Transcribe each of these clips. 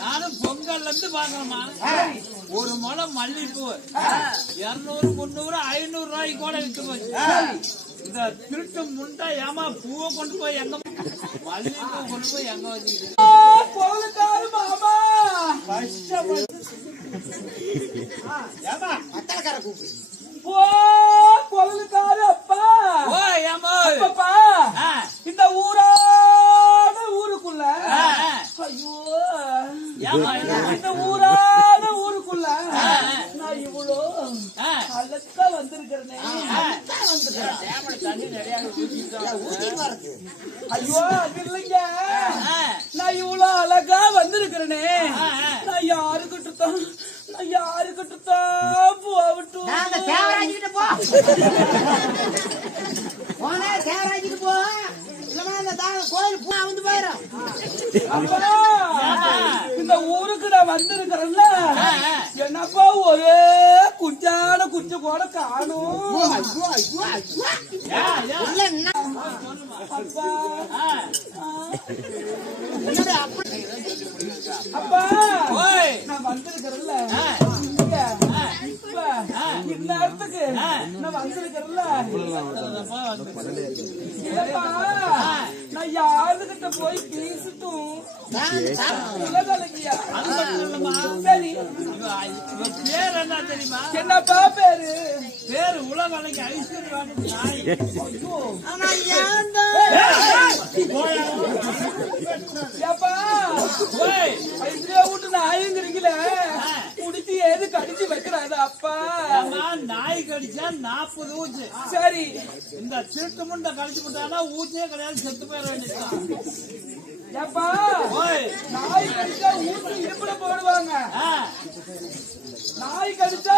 நானும் பொங்கல்ல இருந்து பாக்கணுமா ஒரு முளம் மல்லிப்பூ 200 300 500 ரூபாய்க்கு கூட வித்து போச்சு. இந்த திருட்டு முண்டை ஏமா பூவை கொண்டு போய் எங்க மல்லிப்பூ கொண்டு போய் எங்க வச்சுக்கிட்டு அப்பா இந்த ஊருக்குள்ள இந்த ஊருக்குள்ள நான் இவ்வளோ அழகா வந்திருக்கிறேன். ஐயோ அது இல்லைங்க, நான் இவ்வளோ அழகா வந்திருக்கிறேனே நான் யாருக்கிட்டதான் போகட்டும். இந்த ஊருக்கு நான் வந்திருக்கிறேன்ல, என்னப்பா ஒரே குஞ்சான குஞ்சு கூட காணும். அப்பா நான் வந்திருக்கிறேன்ல, இந்நேரத்துக்கு நான் வந்திருக்கிறேன்ல, நான் யாருகிட்ட போய் பேசிட்டும் சரி. பேர் என்ன தெரியுமா? என்னப்பா பேரு? பேரு உலகலைக்கு ஐஸ்வர்யம். விட்டு நாயுங்கிறீங்களே, குடிச்சு ஏது கடிச்சு வைக்கிறாது அப்பா? நாய் கடிச்சா 40 ஊச்சு. சரி, இந்த திருட்டு முண்டை கடிச்சு விட்டானா ஊச்சே கிடையாது, செத்து போயிட வேண்டியதுதான். ஏப்பா நாய் கடிச்சா ஊசி இடுப்புல போடுவாங்க, நாய் கடிச்சா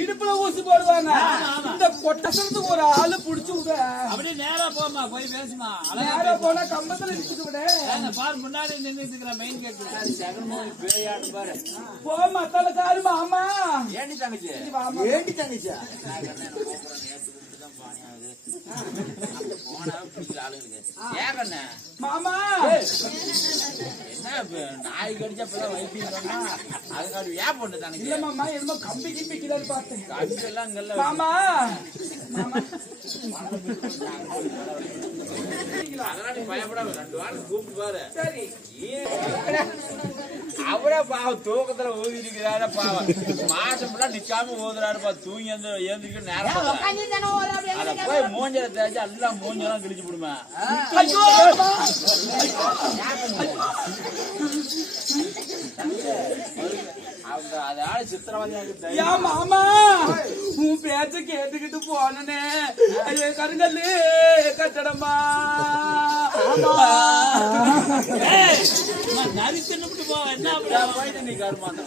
இடுப்புல ஊசி போடுவாங்க. இந்த கொட்டத்துக்கு ஒரு ஆளு புடிச்சு விட, அப்படியே நேரா போமா, போய் பேசுமா. நேரா போனா கம்பத்துல நிறுத்திட்டு விட. பாரு முன்னாடி நின்றுட்டு இருக்கிற மெயின் கேட் பேயாடு பாரு. போமா தலைக்காரு மாமா. ஏண்டி தங்கச்சி? ஏண்டி தங்கச்சி? மாமா என்ன நாய் கடிச்சா வைப்பீங்கன்னா அதுக்காக ஏன் போட்டு தானே? இல்ல மாமா, என்னமோ கம்பி கிம்பிக்கிறாரு பார்த்தேன். கம்பி எல்லாம் இங்கல்ல மாமா. அதனால பயப்படாம 2 வாரம் கூப்பிட்டு பாரு. சரி. அவரே பாவம் தூக்கத்துல ஊதி இருக்கிறாரு, பாவம் மாசம் ஃபுல்லா நிக்காம ஊதுறாருப்பா. தூங்கி ஏந்திரிக்க நேரம் அத போய் மூஞ்சல தேய்ச்சி எல்லாம் மூஞ்செல்லாம் கிழிச்சு விடுமா. அவங்க அதால சித்திரவதையா. மாமா உன் பேச்ச கேட்டுக்கிட்டு போனே கருங்கல்லு கட்டடமா நரிச்சுட்டு போ. என்ன போயிட்டு நீ கருமாந்த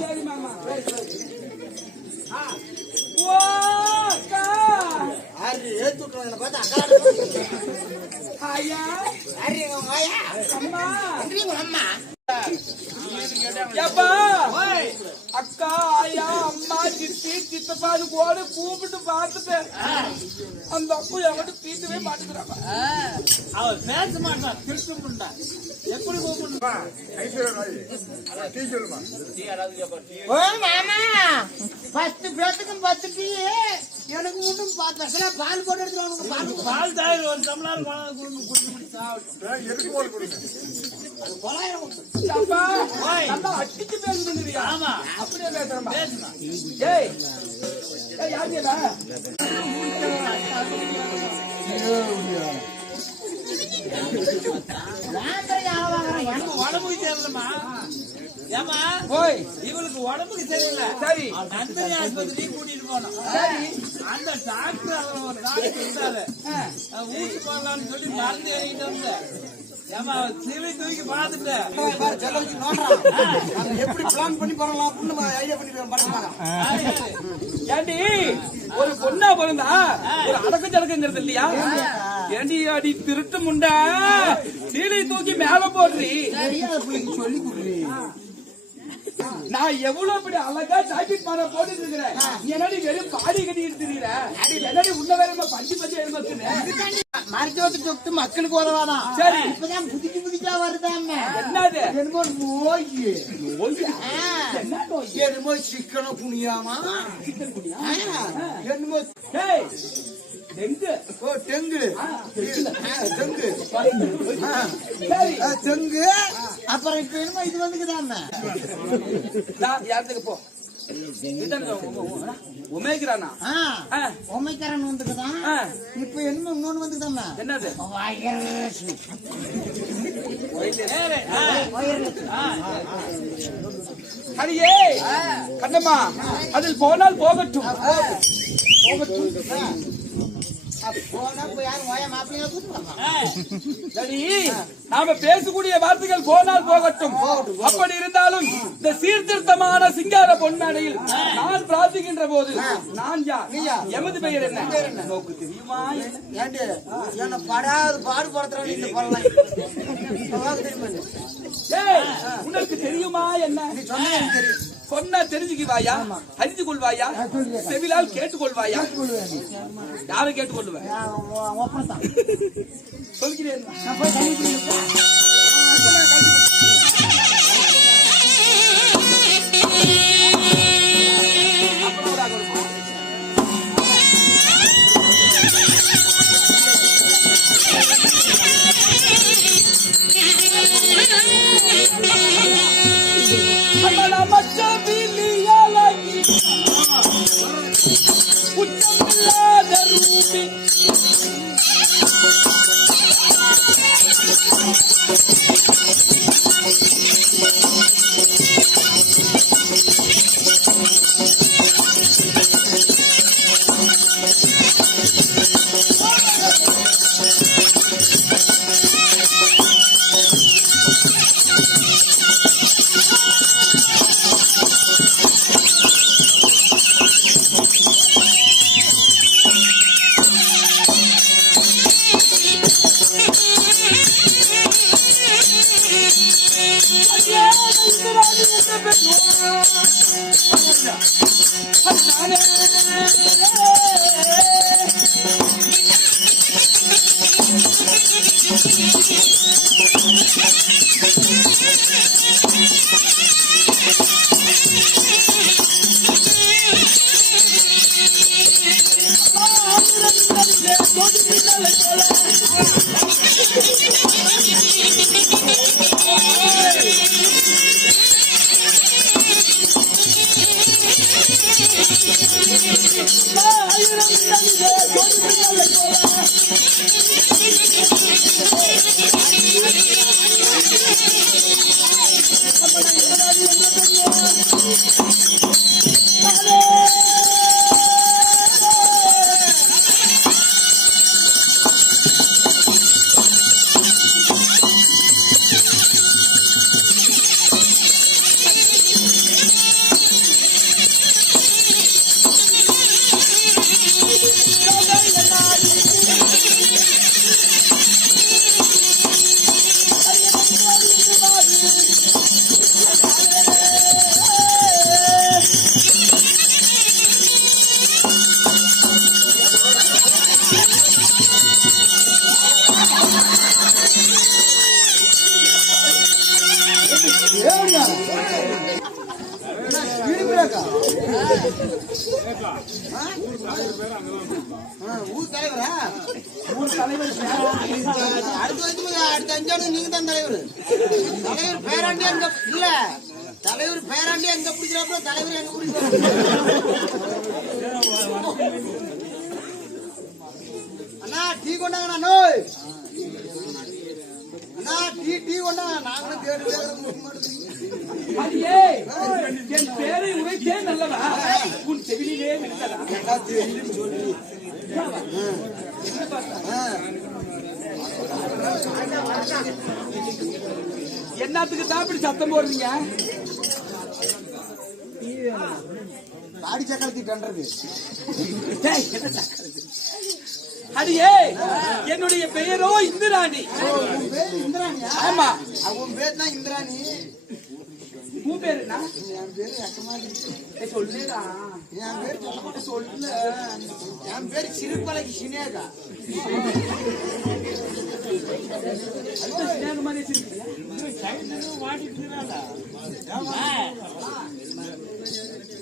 சரி மாமா. அக்கா ஆயா அம்மா சித்தி சித்தப்பாது கூட கூப்பிட்டு பார்த்துட்டேன். அந்த அப்பா என்கிட்ட தீட்டவே மாட்டேங்கிறாங்க. அவர் பேச மாட்டான், திருட்டு முண்டா. எப்படி கூப்பிடணும்? எனக்கு மட்டும் 10 பசங்க பால் போட்டு எடுத்துருவாங்க. பால் தாயில் ஒரு டம்ளர் அடிச்சு பேசுறீங்க. ஆமா, அப்படியே பேசுறேன். பேசுமா. ஏய் யாருடா? உடம்புக்கு தெரியலமா? ஏமா இவளுக்கு உடம்புக்கு தெரியல. சரி, நண்பரி ஆஸ்பத்திரியும் கூட்டிட்டு போனோம். சரி, அந்த டாக்டர் ஒரு டாக்டர் இருந்தாரு, ஊசி போடலாம்னு சொல்லி மருந்து எழுதிட்டு வந்து ஏமா சீலை தூக்கி பார்த்துட்டேன் செல்ல வச்சு நோண்டுறான். அது எப்படி பிளான் பண்ணி பண்ணலாம் அப்படின்னு ஐடியா பண்ணி பறக்க ஏண்டி ஒரு பொண்ணா பிறந்தா ஒரு அடக்கு ஜடக்குங்கிறது இல்லையா? ஏண்டி அடி திருட்டு முண்டா சீலை தூக்கி மேல போடுறீ. சொல்லி கொடுறீ. நான் எவ்வளவு பெரிய அழகா ஜாக்கெட் மாற போட்டு இருக்கிறேன். என்னடி வெறும் பாடி கட்டிட்டு இருக்கிற? என்னடி உள்ள வேற பஞ்சு பஞ்சு எழுமத்துன்னு மருத்துவத்தை தொட்டு மக்களுக்கு உதவாதான். சரி இப்பதான் புதிக்கா வருதாம. என்னது என்னமோ நோய். நோயா? என்ன நோய்? என்னமோ சிக்கனம் புனியாமா. சிக்கன் குடியா? என்னமோ டெங்கு. ஓ டெங்கு. டெங்கு. சரி டெங்கு. அப்புறம் இப்ப என்னமோ இது வந்துக்குதாம. யாருக்கு போ உமேக்கிறானா? உமைக்காரன் வந்துக்குதான். இப்ப என்னமோ இன்னொன்னு வந்துக்குதாம. என்னது? அடியே கண்ணம்மா அதில் போனால் போகட்டும். போனா போய் யாரும் ஓய மாப்பிள்ளையா கூப்பிடலாமா? சரி நாம பேசக்கூடிய வார்த்தைகள் போனால் போகட்டும். அப்படி இருந்தாலும் இந்த சீர்திருத்தமான சிங்கார பொன்மேடையில் நான் பிரார்த்திக்கின்ற போது நான் யார், எமது பெயர் என்ன நோக்கு தெரியுமா? ஏண்டி என்ன படாது பாடுபடுத்துறேன் இந்த பரவாயில்ல. உனக்கு தெரியுமா என்ன? நீ சொன்னா எனக்கு தெரியும். சொன்னா தெரிஞ்சுக்குவாயா? அறிந்து கொள்வாயா? செவிலால் கேட்டுக்கொள்வாயா? யாரை கேட்டுக்கொள்ளுவேன்? சொல்கிறேன். ஊர் தலைவரா? ஊர் தலைவர் அடுத்த அஞ்சாவது நீங்க தான் தலைவர். தலைவர் பேராண்டி அங்க இல்ல. தலைவர் பேராண்டி அங்க பிடிக்கிறாப்புல தலைவர் எங்க பிடிக்கிறாரு? அண்ணா டீ கொண்டாங்கண்ணா. நோய் அண்ணா டீ கொண்டாங்க. நாங்களும் கேட்டு என் பேரை உரைத்தே நல்லவா உன் செவிலிலே விட்டதா சொல்லி என்னத்துக்கு தான் இப்படி சத்தம் போடுறீங்க? காடி சக்கரத்தி பண்றது. அடியே, என்னுடைய பெயரோ இந்திராணி. இந்திராணியா? ஆமா. அவன் பேர் தான் இந்திராணி. உன் பேரு என்ன? என் பேரு எக்கமாதி. சொல்லுடா. என் பேர் சொல்லு. என் பேர் சிறுபலகி சினேகா.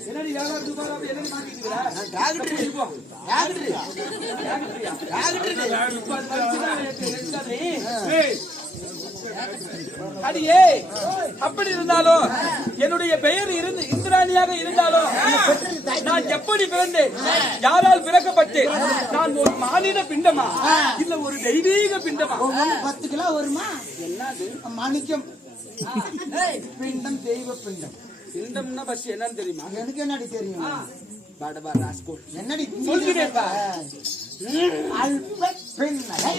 என்னடி வியாபாரத்துக்கு போறா? என்னடி மாட்டிக்கிற? அடியே, அப்படி இருந்தாலும் என்னுடைய பெயர் இந்திராணியாக இருந்தாலும் நான் எப்படி பிறந்தேன்? யாரால் பிறக்கப்பட்டேன்? நான் ஒரு மானிட பிண்டமா இல்ல ஒரு தெய்வீக பிண்டமா? 10 கிலோ வருமா? என்னது மாணிக்கம் பிண்டம், தெய்வ பிண்டம். பிண்டம்னா பஸ் என்னன்னு தெரியுமா? எனக்கு என்னடி தெரியும்? பாடபா ராஸ்கோல் என்னடி சொல்கிறேன்பா. அல்ப பின்னடை.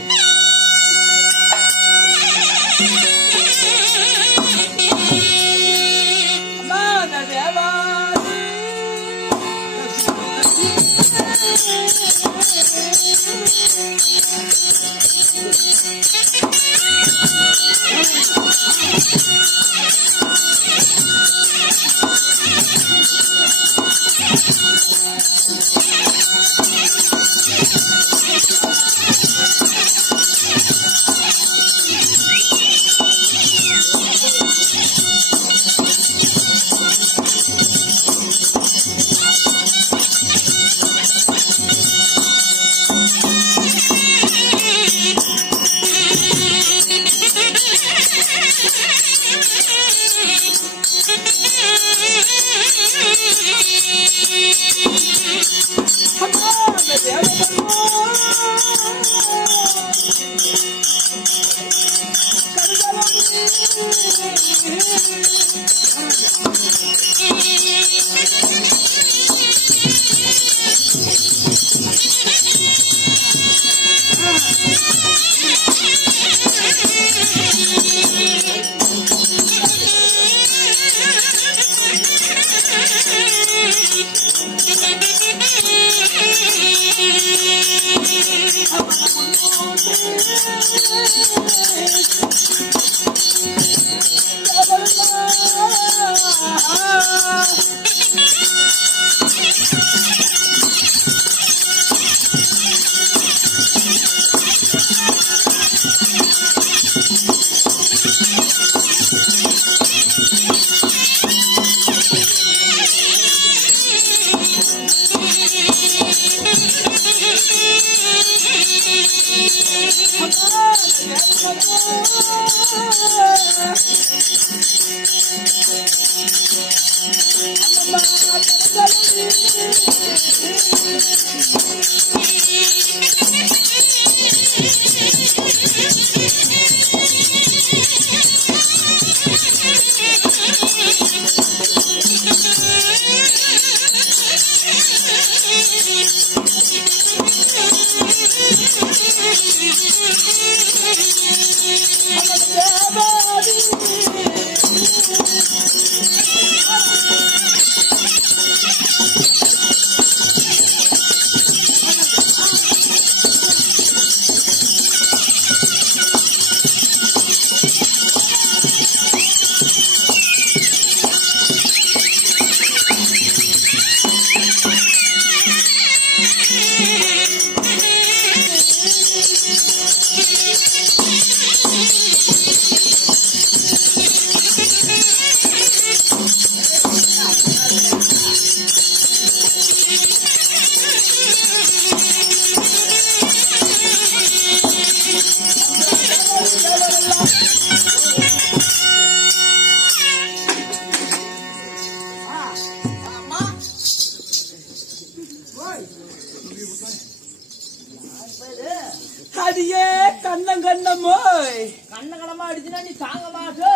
அடியே கண்ணம் கண்ணமோய் கண்ண கடமா அடிச்சுனா நீ தாங்க மாட்டே.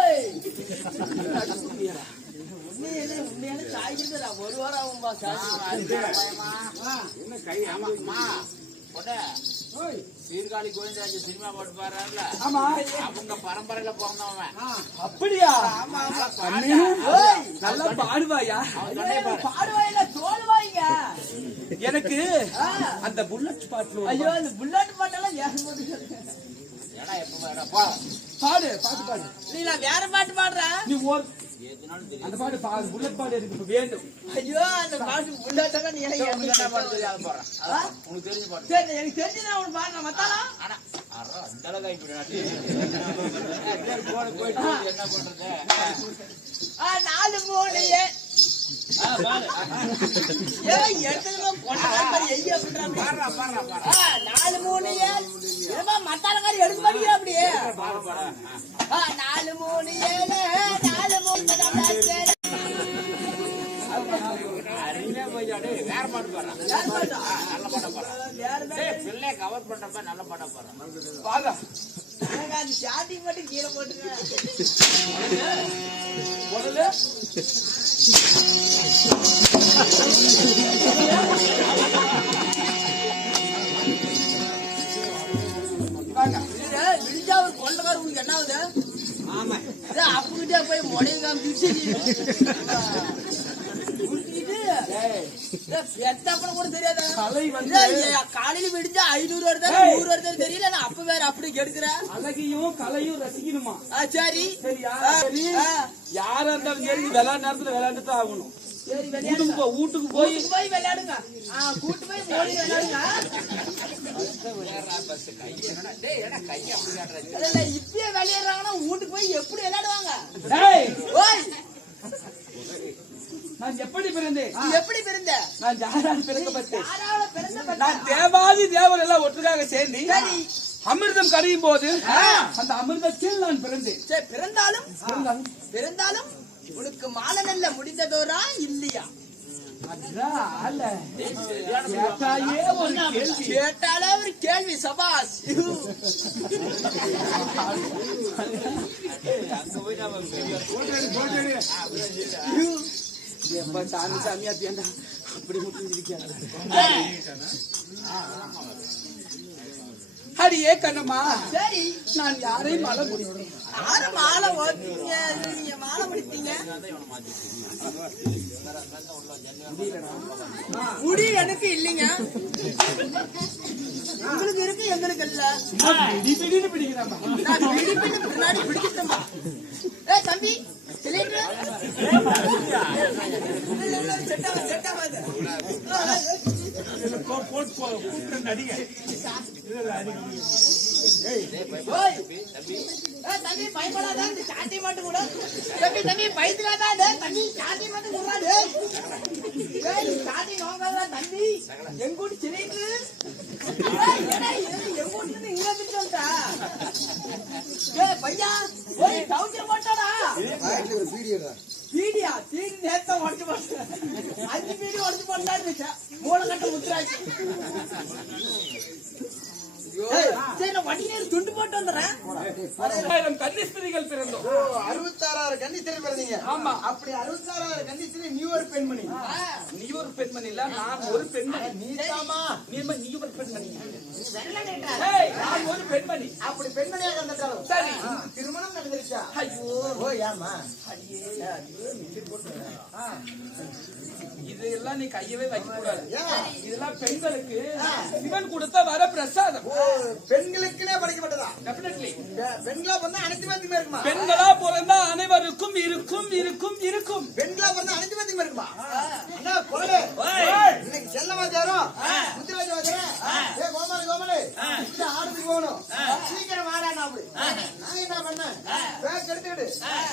உண்மையான சாய்கிறது ஒரு வாரம் ஆகும்பா. என்ன கை? ஆமா சீர்காழி கோவிந்தராஜ் சினிமா போட்டு பாருல ஆமா அவங்க பரம்பரையில பிறந்தவன் அப்படியா அண்ணே, நல்லா பாடுவாயா பாடுவாயில தோல்வாய்ங்க. எனக்கு அந்த புல்லட் பாட்டுல ஐயோ அந்த புல்லட் பாட்டெல்லாம் ஏன் போட்டு ஏடா எப்ப வேடா போ பாடு பாட்டு பாடு நீ நான் வேற பாட்டு பாடுறேன். நீ ஒரு எதுனாலும் தெரியும் அந்த பாட்டு பாடு புல்லட் பாடு எனக்கு இப்ப வேண்டும் ஐயோ அந்த பாட்டு புல்லட்டெல்லாம் நீ எனக்கு உனக்கு என்ன பாட்டு தெரியாது போறேன் உனக்கு தெரிஞ்ச பாட்டு சரி எனக்கு தெரிஞ்சுதான் உனக்கு பாடுறேன் மத்தாலாம். ஆனா அரோ அந்த அளவுக்கு ஆயிட்டு போயிட்டு என்ன பண்றது 4 3 பாரு எடுத்துக்கோ கொண்டாடி ஐயா பண்றாங்க. பாடுறா பாடுறா பாடுறா 4 3 ஏமா மத்தாலக்காரி எடுக்க மாட்டீங்க அப்படியே. பாரு பாரு 4 3 7 4 3 அருமையா போயிட்டாடு வேற பாட்டு பாடுறா நல்ல பாட்டா பாடுறா பிள்ளை கவர் பண்றப்ப நல்ல பாட்டா பாடுறா பாடா எனக்கு அந்த சாட்டி மட்டும் கீழே போட்டுங்க. முதல்ல விழிஞ்சா ஒரு கொள்ளக்கார உனக்கு என்ன ஆகுது? ஆமா அப்படிக்கிட்டே போய் முடையில் காமிச்சு பெத்தப்படம் கூட தெரியாத கலை வந்து காலையில விடிஞ்சா 500 வருதா 100 வருதா தெரியல. நான் அப்ப வேற அப்படி கெடுக்கிற. அழகையும் கலையும் ரசிக்கணுமா சரி சரியா சரி யாரா இருந்தாலும் சரி விளையாட நேரத்துல விளையாண்டுதான் ஆகணும் சரி வீட்டுக்கு போய் போய் விளையாடுங்க. கூட்டு போய் மோடி விளையாடுங்க. இப்பயே விளையாடுறாங்கன்னா வீட்டுக்கு போய் எப்படி விளையாடுவாங்க? ஏய், ஓய் நான் எப்படி பிறந்தேன் நீ எப்படி பிறந்த? நான் யாரால் பிறக்கப்பட்டேன் யாரால பிறந்த? நான் தேவாதி தேவர் எல்லாம் ஒற்றுக்காக சேர்ந்து சரி அமிர்தம் கரையும் போது அந்த அமிர்தத்தில் நான் பிறந்தேன் சரி பிறந்தாலும் உனக்கு மாலை நல்ல முடிந்ததோரா இல்லையா? கேட்டாயே ஒரு கேள்வி கேட்டாலே ஒரு கேள்வி. சபாஸ் எப்ப சாமி சாமியா தேண்டா அப்படி முடிஞ்சிருக்காங்க அடியே கண்ணம்மா சரி நான் யாரையும் மழை முடித்தேன் யாரு மாலை ஓட்டுங்க? நீங்க மாலை முடித்தீங்க. முடி எனக்கு இல்லைங்க. உங்களுக்கு இருக்கு எங்களுக்கு இல்ல. திடீர்னு பிடிக்கிறாமா நான் பிடிப்பின்னு முன்னாடி பிடிக்கிட்டேன். தம்பி சிலிண்டர் தம்பி பயப்படாத. இந்த சாட்டி மட்டும் கூட தம்பி பயத்துக்காத. தம்பி சாட்டி மட்டும் கூடாது. சாட்டி நோக்காத தம்பி. எங்கூட்டு சிலிண்டர் எங்கூட்டு இங்க வந்துட்டு வந்தா பையா ஒரு டவுச்சர் போட்டாடா. பீடியா தீனி நேரத்தை உடச்சு போட்டு 5 பீடி உடச்சு போட்டாரு. மூளை கட்ட முத்துராச்சு. சரி நான் வண்டி நேரம் துண்டு போட்டு வந்துடுறேன். 1000 கன்னிஸ்திரிகள் பிறந்தோம் 66 கன்னிஸ்திரி பிறந்தீங்க. ஆமா அப்படி 66 கன்னிஸ்திரி நீ ஒரு பெண்மணி. நீ ஒரு பெண்மணி இல்ல நான் ஒரு பெண்மணி நீ ஒரு பெண்மணி ஏய், நான் ஒரு பெண்மணி அப்படி பெண்மணியாக இருந்தாலும் சரி திருமணம் நடந்துருச்சா? ஐயோ ஓ ஏமா இதெல்லாம் நீ கையவே வைக்க கூடாது ஏன்? இதெல்லாம் பெண்களுக்கு சிவன் கொடுத்த வர பிரசாதம் பெண்களுக்குனே படைக்கப்பட்டதா? டெஃபினெட்லி பெண்களா பிறந்தா அனைத்து பேத்துக்குமே இருக்குமா? பெண்களா பிறந்தா அனைவருக்கும் இருக்கும் இருக்கும் இருக்கும் பெண்களா பிறந்தா அனைத்து பேத்துக்குமே இருக்குமா? அண்ணா கோலே இன்னைக்கு செல்லமா தேரும் முத்துராஜ வாஜரே ஏ கோமாளி இந்த ஆடுக்கு போகணும் சீக்கிரம் வாடாண்ணா. அப்படி நான் என்ன பண்ணேன் பேக் எடுத்துக்கிட்டு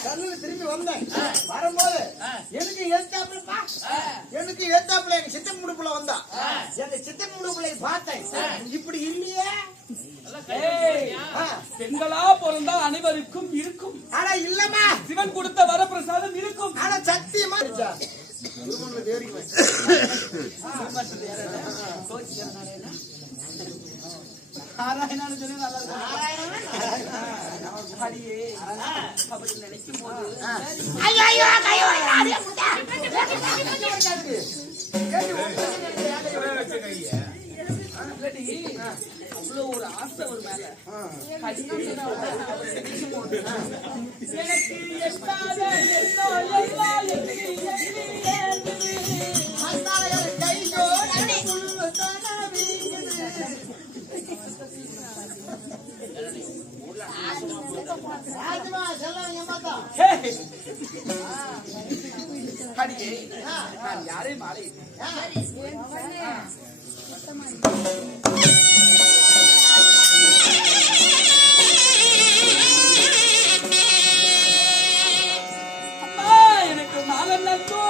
கல்லூரி திரும்பி வந்தேன். வரும்போது எனக்கு ஏத்தாப்புல எங்க சித்தம் முடுப்புல வந்தா எங்க சித்தம் முடுப்புல பார்த்தேன். இப்படி இல்லையே. ஏய், பெண்களா பிறந்தா அனைவருக்கும் இருக்கும் ஆனா இல்லம்மா சிவன் கொடுத்த வரப்பிரசாதம் இருக்கும் ஆனா சத்தியமா நாராயணான்னு சொல்லி நல்லா இருக்கும். அடியே, அப்படி நினைக்கும் போது இல்லடி, அவ்வளவு ராஜமா செல்லம் ஏமாத்தா அடியே நான் யாரை மாலை அம்மா எனக்கு மாலன் நல்கோ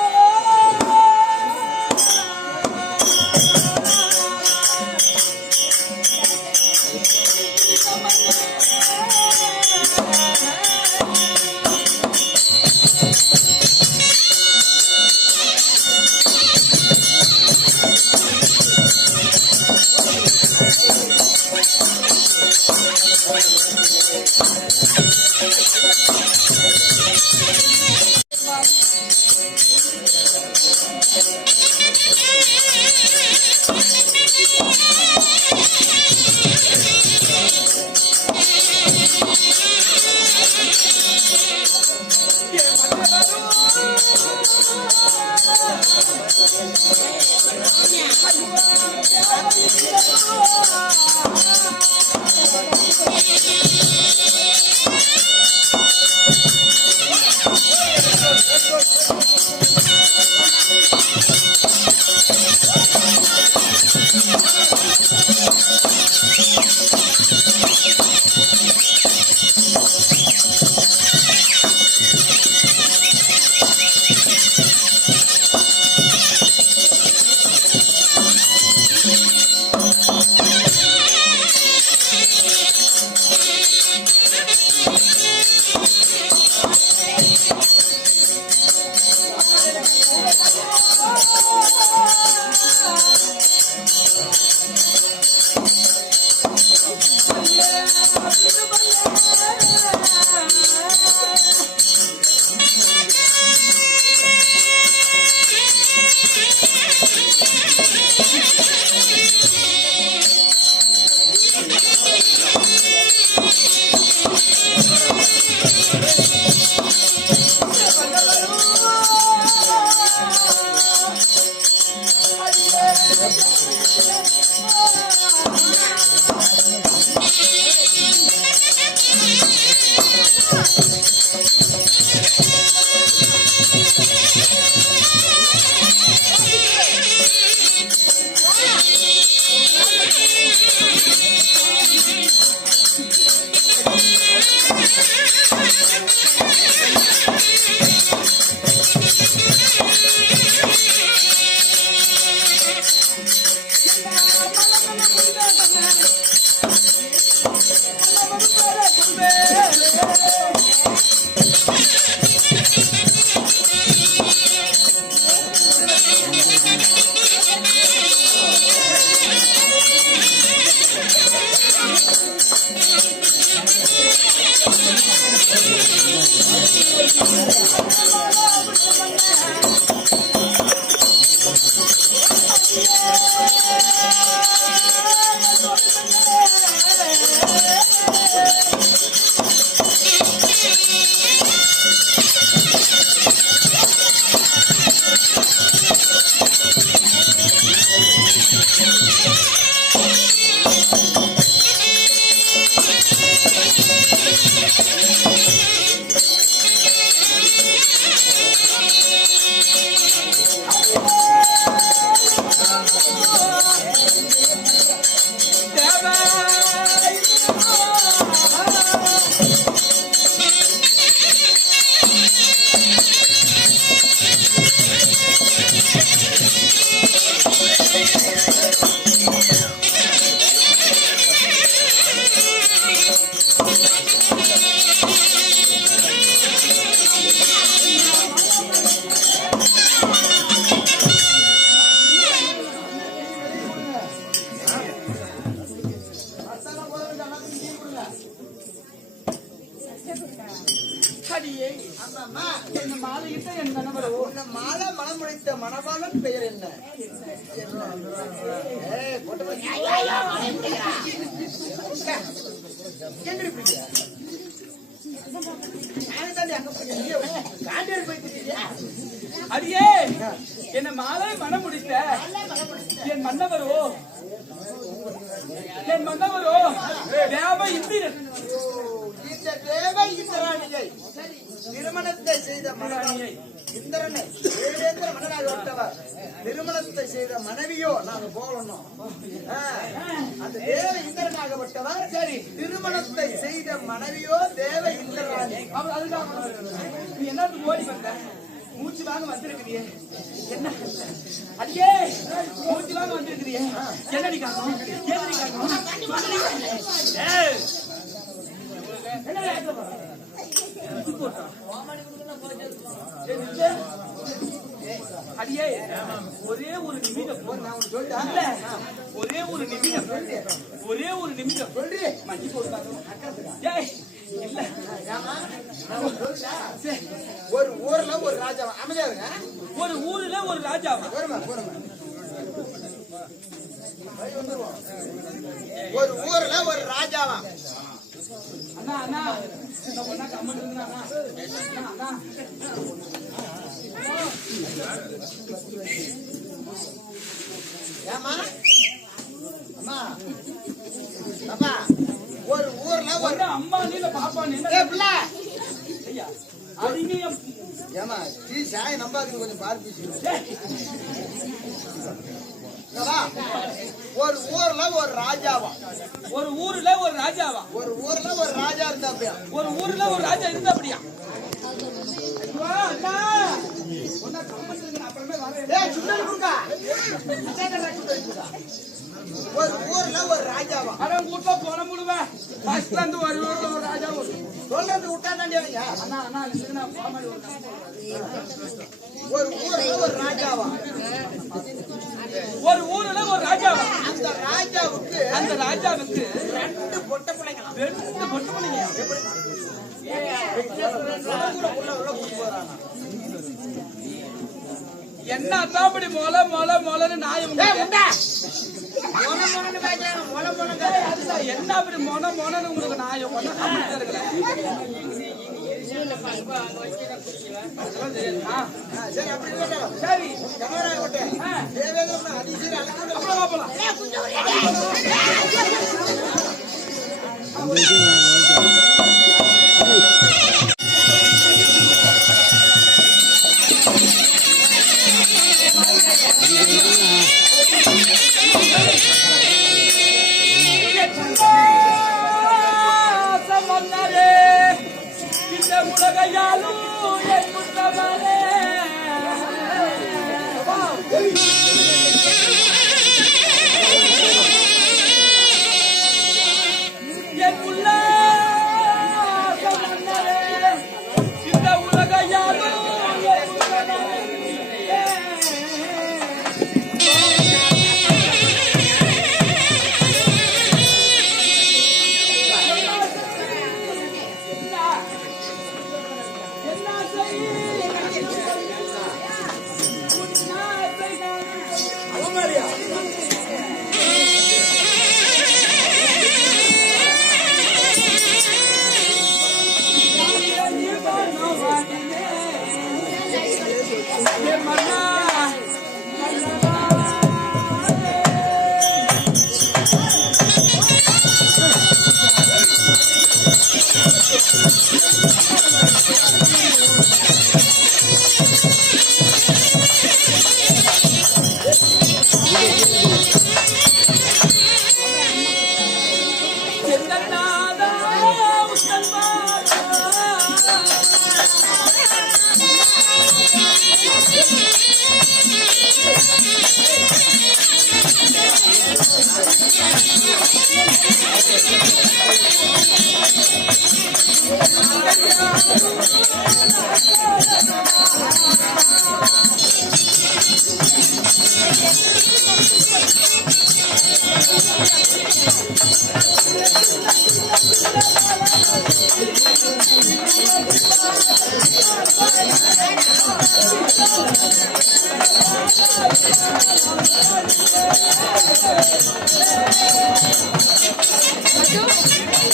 அடியே ஆமாம்மா. இந்த மாலையிட்ட என் கணவரோ இந்த மாலை மனம் முடித்த மணவாளன் பெயர் என்ன? ஏய், கொண்டு போய் எங்கடி பிடிக்கிற நான் தாண்டி அங்க போய் காண்டியர் போயிட்டு அடியே என்ன மாலை மனம் முடித்த என் மன்னவரோ தேவ இந்திரன். இந்த தேவ இந்திராணியை திருமணத்தை செய்த மன்னராணியை இந்திரனை தேவேந்திர மன்னராக விட்டவர் திருமணத்தை செய்த மனைவியோ நாங்க போகணும். அந்த தேவ இந்திரனாகப்பட்டவர் சரி திருமணத்தை செய்த மனைவியோ தேவ இந்திராணி. அதுதான் நீ என்னத்துக்கு ஓடி வந்த? மூச்சு வாங்க வந்திருக்கிறியே என்ன அடியே? மூச்சு வாங்க வந்திருக்கிறியே என்னடி காரணம்? ஏதடி காரணம்? அடியே ஒரே ஒரு நிமிடம் ஒரே ஒரு நிமிடம் சொல்லி மஞ்சி போடுறாங்க. இல்ல ஒரு ஊர்ல ஒரு ராஜாவா அமைதியாருங்க. ஒரு ஊர்ல ஒரு ராஜாவா? ஒரு ஊர்ல ஒரு ராஜாவா? அண்ணா அண்ணா இந்த பொண்ணா கம்மன் இருந்தா அண்ணா ஏமா அம்மா அப்பா ஒரு ஊர்ல ஒரு அம்மா நீல பாப்பா நீ பிள்ளை ஐயா அதிக ஏமா டீ சாய நம்பாதுன்னு கொஞ்சம் பார்த்து ஒரு ஊர்ல ஒரு ராஜாவா? ஒரு ஊர்ல ஒரு ராஜாவா? ஒரு ஊர்ல ஒரு ராஜா இருந்தா அப்படியா? ஒரு ஊர்ல ஒரு ராஜா இருந்தா அப்படியா? ஒரு ஊர்ல ஒரு ராஜாவா? கூட்ட போன முழுவேன் ஒரு ஊர்ல ஒரு ராஜா சொல்றது விட்டா தாண்டி அண்ணா அண்ணா ஒரு ஊர்ல ஒரு ராஜாவா? ஒரு ஊர்ல ஒரு ராஜாவா? அந்த ராஜாவுக்கு 2 பொட்ட பிள்ளைங்களா? 2 பொட்ட பிள்ளைங்க என்ன அப்படி மொல மொல மொலன்னு நாயம் என்ன அப்படி மொன மொனன்னு உங்களுக்கு நாயம் சரி உலகையாலும் என் குற்றமாலே என் உள்ள இந்த உலகையாலும்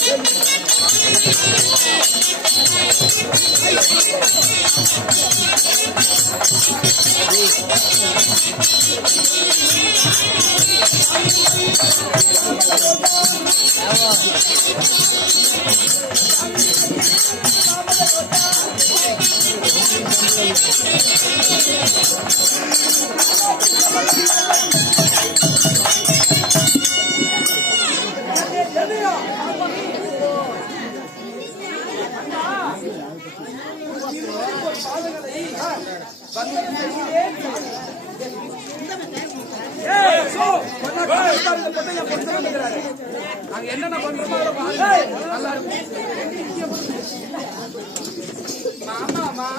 Thank you. நாங்க என்னென்ன பண்றோமோ நல்லா இருக்கும். மாமா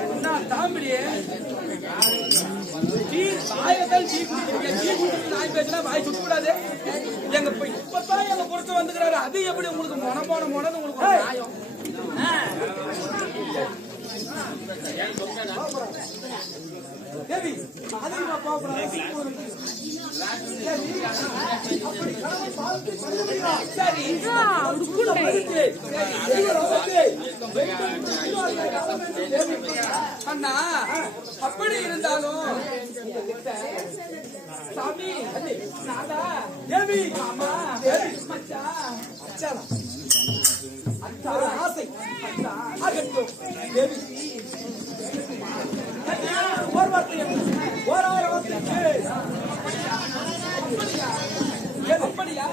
என்ன தாம்பிடியே வாயத்தான் டீ குடிக்கிறீங்க. டீ குடிச்சு நாய் பேசினா வாய் சுத்தக்கூடாது. எங்க இப்பதான் எங்க பொறுத்து வந்துக்கிறாரு. அது எப்படி உங்களுக்கு மொனன்னு உங்களுக்கு ஒரு நியாயம்? தேவி அதிகமா பாப்பா சரி அண்ணா அப்படி இருந்தாலும் சாமி நாதா தேவி மாமா மச்சா ஆசை ஆகட்டும் தேவி ஒரு வார்த்தை ஓராயிரம் வார்த்தைக்கு அப்படியா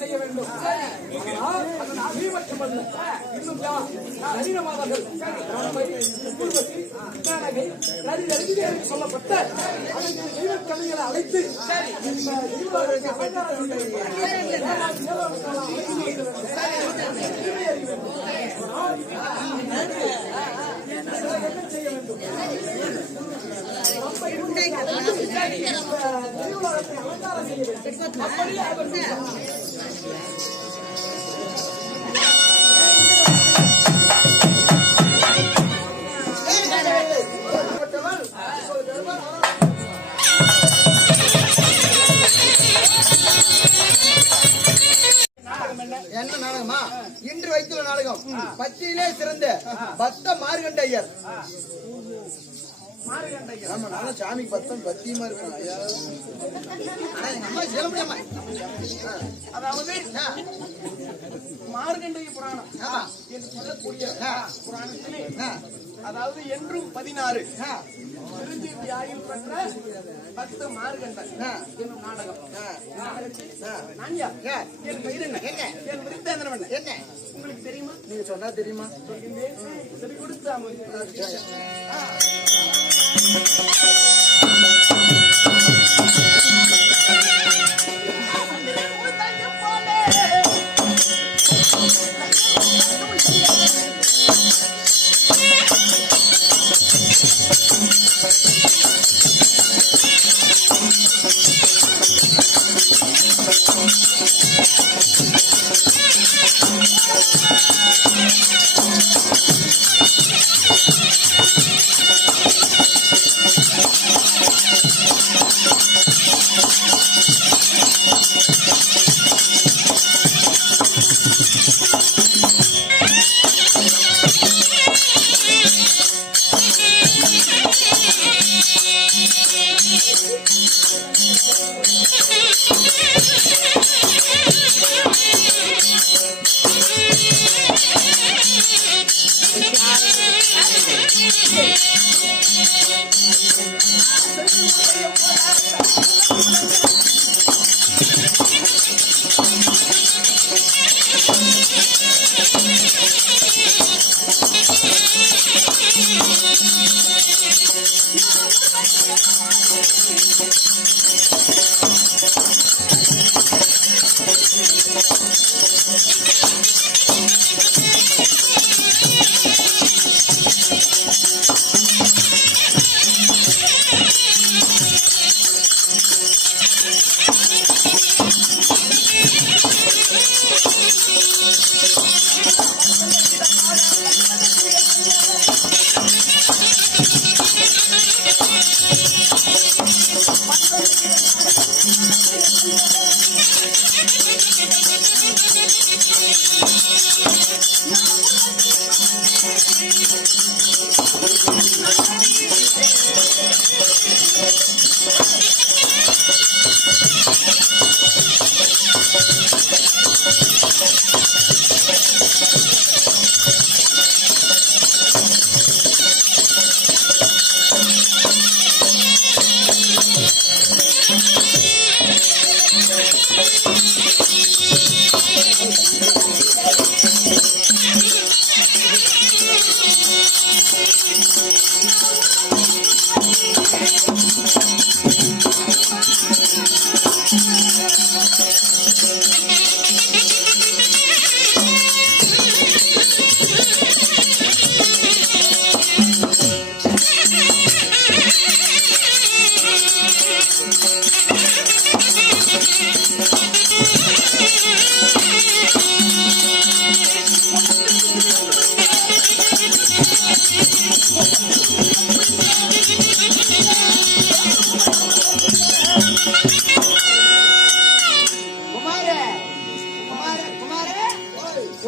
செய்ய வேண்டும். சொல்லப்பட்ட கலைஞரை அழைத்து செய்ய வேண்டும். அலங்காரம் செய்ய வேண்டும். அப்படியே என்ன நாடகமா? இன்று வைத்துள்ள நாடகம் பச்சையிலே சிறந்த பக்த மார்கண்டையர். ஆமா, நல்லா சாமிக்கு பத்தம் பத்தியமா இருக்கும். எங்க அம்மா சொல்ல முடியாம, அதாவது மார்கண்டேய புராணம் ஆமா. என்று சொல்லக்கூடிய புராணத்திலே ஆ. அதாவது என்றும் 16 திருத்தீர்த்தி ஆயுள் பெற்ற பக்த மார்கண்டன் என்னும் நாடகம். நாடகத்தில் நான் யார்? என் பெயர் என்ன? என் விருத்தாந்தரம் என்ன? என்ன உங்களுக்கு தெரியுமா? நீங்க சொன்னா தெரியுமா? சொல்கின்றேன். சரி கொடுத்து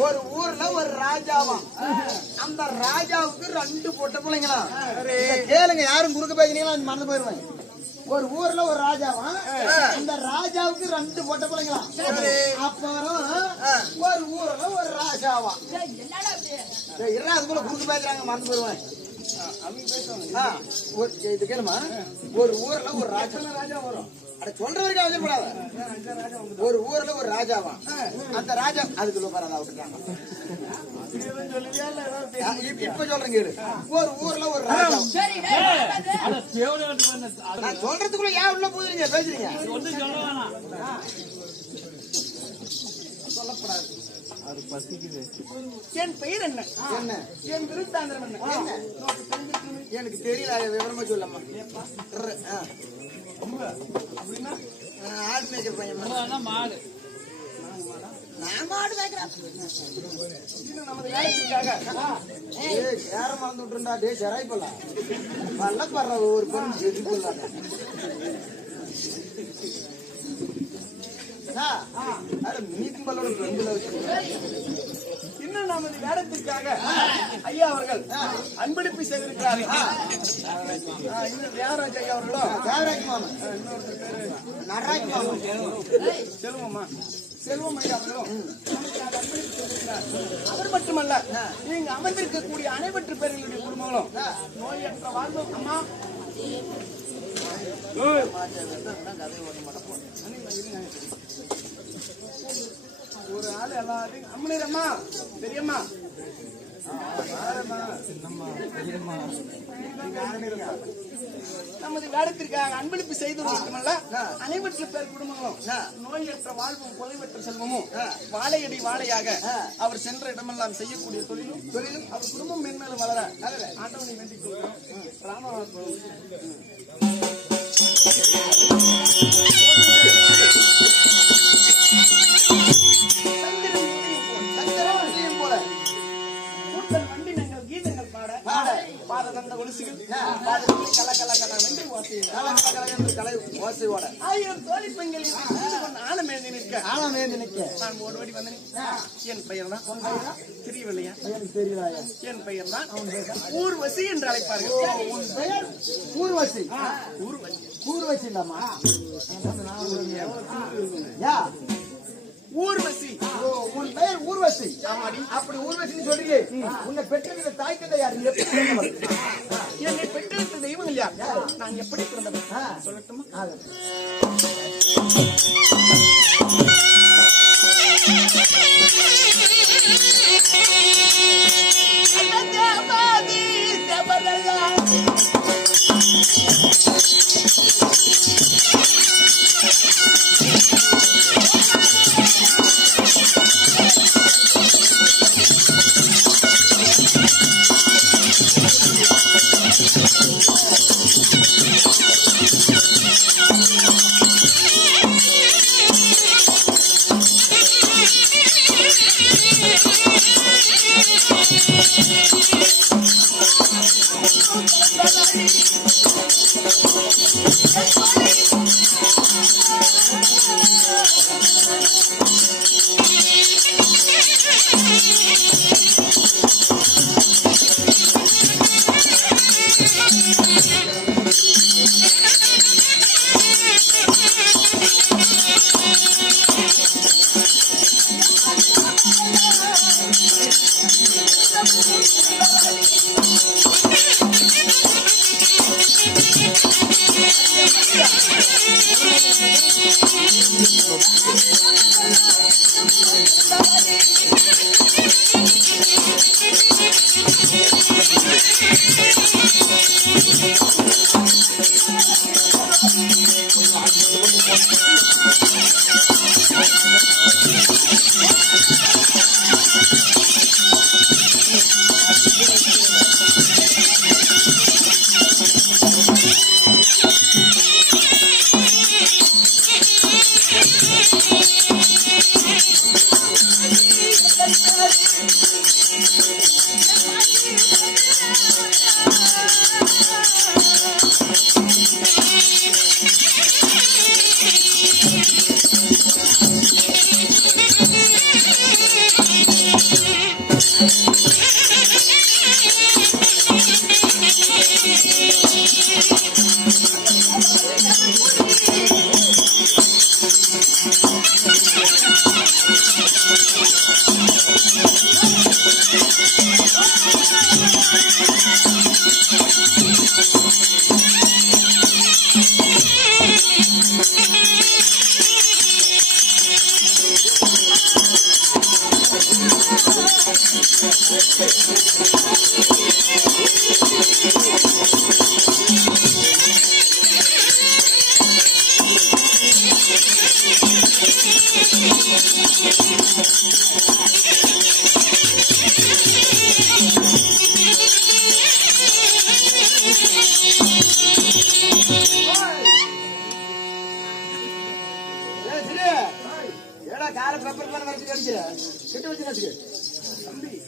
ஒரு ஊர்ல ஒரு ராஜாவாம். அந்த ராஜாவுக்கு 2 பொட்ட பிள்ளைங்களா? கேளுங்க, யாரும் குறுக்க பேசினீங்களா மறந்து போயிருவேன். ஒரு ஊர்ல ஒரு ராஜாவாம். அந்த ராஜாவுக்கு 2 பொட்ட பிள்ளைங்களா? அப்புறம் ஒரு ஊர்ல ஒரு ராஜாவாம். அதுக்குள்ள குறுக்க பேசுறாங்க, மறந்து போயிருவேன். இது கேளுமா, ஒரு ஊர்ல ஒரு ராஜா வரும். அட சொல்ற வரைக்கும் அவசரப்படாத. ஒரு ஊர்ல ஒரு ராஜாவா? அந்த ராஜா அதுக்குள்ள பரவாயில்ல விட்டுட்டாங்க. இப்ப சொல்றேன் கேளு. ஒரு ஊர்ல ஒரு ராஜா. நான் சொல்றதுக்குள்ள ஏன் உள்ள போயிருங்க பேசுறீங்க? சொல்லப்படாது. அது பசிக்குது. என் பெயர் என்ன? என்ன? என் விருத்தாந்தரம் என்ன? எனக்கு தெரியல, விவரமா சொல்லம்மா. அப்படின்னா ஆடு மேய்க்கிற பையன். மாடு. நான் மாடு மேய்க்கிறேன். நமது வேலைக்காக யார மறந்து விட்டுருந்தா டே ஜராய்ப்பல வல்லப்படுற ஒரு பெண் செடி கொள்ளாத. மீட்பலோட பெண்களை இன்னும் நமது வேடத்திற்காக ஐயா அவர்கள் அன்பளிப்பு செய்திருக்கிறார்கள். இன்னும் தியாகராஜ் ஐயா அவர்களோ தியாகராஜ் மாமன், நடராஜ் மாமன், செல்வம் ஐயா அவர்களும் அன்பளிப்பு செய்திருக்கிறார். அவர் மட்டுமல்ல நீங்க அமர்ந்திருக்கக்கூடிய அனைவற்று பேர்களுடைய குடும்பங்களும் நோயற்ற வாழ்வு. அம்மா ஒரு ஆள் எல்லாத்தையும் அம்மனிரம்மா பெரியம்மா நமது வேடத்திற்காக அன்பளிப்பு செய்தது மட்டுமல்ல அனைவற்ற பேர் குடும்பங்களும் நோயற்ற வாழ்வும் கொலைவற்ற செல்வமும் வாழையடி வாழையாக அவர் சென்ற இடமெல்லாம் செய்யக்கூடிய தொழிலும் அவர் குடும்பம் மென்மேலும் வளர ஆண்டவனை வேண்டிக் கொள்கிறோம். ராமநாதபுரம் ஆயிரம் தோழி பெண்களில் நான் ஓடி வந்தேன். என் பெயர் தான் தெரியவில்லையா? என் பெயர் தான் ஊர்வசி என்று அழைப்பார்கள். ஊர்வசி ஊர்வசி இல்லாமா ஊர்வசி. உன் பெயர் ஊர்வசி. அப்படி ஊர்வசி சொல்றீங்க. உன்னை பெற்ற தாய் தந்தை யாரு? என்னை பெற்றெடுத்த தெய்வம் இல்லையா? நான் எப்படி பிறந்தவன் சொல்லட்டுமா?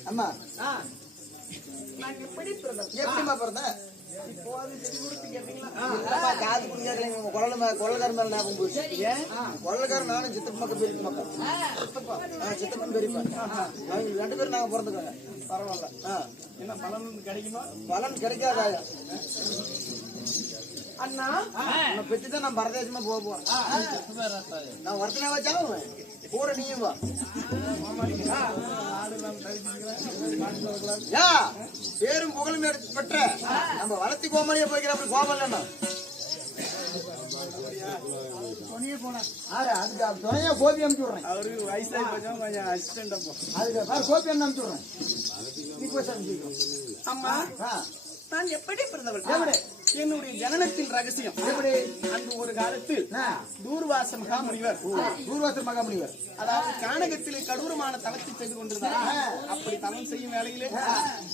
அம்மா நான் எப்படி பிறந்தவன்? எப்படிமா பிறந்த? இப்போது செடி கொடுத்து கேட்டீங்களா? காது குடிக்காதீங்க. கொள்ளக்காரன் மேல ஞாபகம் போச்சு. கொள்ளக்காரன் நானும் சித்தப்பா மக்கள் பெரிய மக்கள். சித்தப்பன் பெரியப்பா அவங்க 2 பேரும் நாங்க பிறந்துக்கோங்க. பரவாயில்ல. என்ன பலன் கிடைக்குமா? பலன் கிடைக்காதாயா? அண்ணா உன்னை பெற்றுதான் நான் பரதேசமா போக போறேன். நான் ஒருத்தனை வச்சாலும் கூட நீயும் வா. யா, பேரும் புகழும் பெற்ற நம்ம வளர்த்தி கோமலியை போய்க்கிற அப்படி கோமல் என்ன அதுக்கு துணையா கோபி அனுப்பிச்சு விடுறேன். அவருக்கு வயசாகி கொஞ்சம் அசிஸ்டன்ட் அப்போ. அதுக்கு பாரு கோபி அனுப்பிச்சு விடுறேன். நீ போய் சந்திக்கோ. அம்மா ஆ, நான் எப்படி பிறந்தவள்? எப்படி? என்னுடைய ஜனனத்தின் ரகசியம் எப்படி? அந்த ஒரு காலத்தில் ஆ, தூர்வாச மகாமுனிவர் தூர்வாச மகாமுனிவர் அதாவது கானகத்திலே கடூரமான தவத்தை செய்து கொண்டிருந்தார். அப்படி தவம் செய்யும் வேளையிலே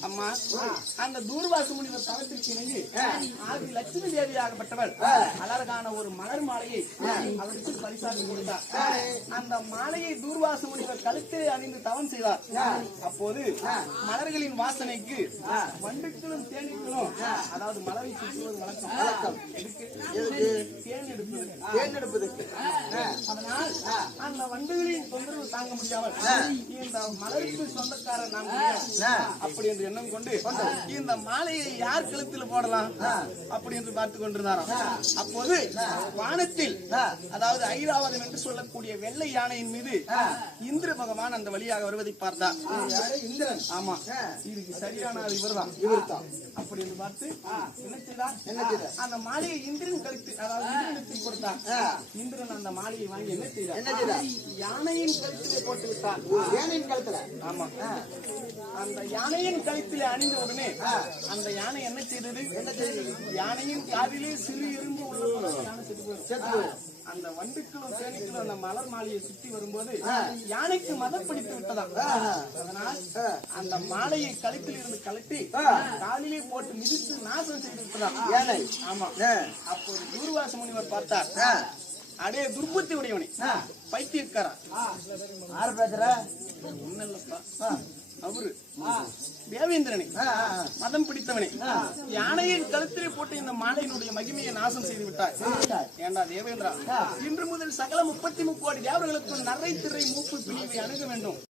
அம்மா அந்த தூர்வாச முனிவர் தவத்திற்கு இணைந்து ஆதி லட்சுமி தேவியாகப்பட்டவர் அழகான ஒரு மலர் மாலையை அவருக்கு பரிசாக கொடுத்தார். அந்த மாலையை தூர்வாச முனிவர் கழுத்திலே அணிந்து தவம் செய்தார். அப்போது மலர்களின் வாசனைக்கு வண்டுக்களும் தேனீக்களும் அதாவது மலரை சுற்றுவது வழக்கம். எதுக்கு? தேன் எடுப்பது. தேன் எடுப்பதற்கு. அதனால் அந்த வண்டுகளின் தொந்தரவு தாங்க முடியாமல் இந்த மலருக்கு சொந்தக்காரர் நாம் அப்படி என்று எண்ணம் கொண்டு இந்த மாலையை யார் கழுத்தில் போடலாம் அப்படி என்று பார்த்துக் கொண்டிருந்தாராம். அப்போது வானத்தில் அதாவது ஐராவதம் என்று சொல்லக்கூடிய வெள்ளை யானையின் மீது இந்திர பகவான் அந்த வழியாக வருவதை பார்த்தார். இந்திரன். ஆமா, இதுக்கு சரியான இவர்தான். அப்படி என்று பார்த்து என்ன செய்தார்? அந்த மாலையை இந்திரன் கழுத்து அதாவது இந்திரனுக்கு கொடுத்தார். இந்திரன் அந்த மாலையை வாங்கி என்ன செய்தார்? யானையின் கழுத்திலே போட்டு விட்டார். யானையின் கழுத்துல. ஆமா, அந்த யானையின் கழுத்திலே அணிந்த உடனே அந்த யானை என்ன செய்தது? யானையின் காதிலே சிறு எறும்பு உள்ள யானை செத்து போயிடும். அந்த வண்டுக்களும் தேனீக்களும் அந்த மலர் மாலையை சுற்றி வரும்போது யானைக்கு மதம் பிடித்து விட்டதாம். அதனால் அந்த மாலையை கழுத்தில் இருந்து கழட்டி காலிலே போட்டு மிதித்து நாசம் செய்து விட்டதாம் யானை. ஆமா, அப்போது தூர்வாச முனிவர் பார்த்தார். அடே துர்புத்தி உடையவனே, பைத்தியக்காரா, யாரு பேசுற? ஒன்னும் இல்லப்பா, அவரு தேவேந்திரனை மதம் பிடித்தவனே, யானையின் கழுத்திலே போட்டு இந்த மாலையினுடைய மகிமையை நாசம் செய்து விட்டார். ஏண்டா தேவேந்திரா, இன்று முதல் சகல 33 கோடி தேவர்களுக்கு நரை திரை மூப்பு பிழிவை அணுக வேண்டும்.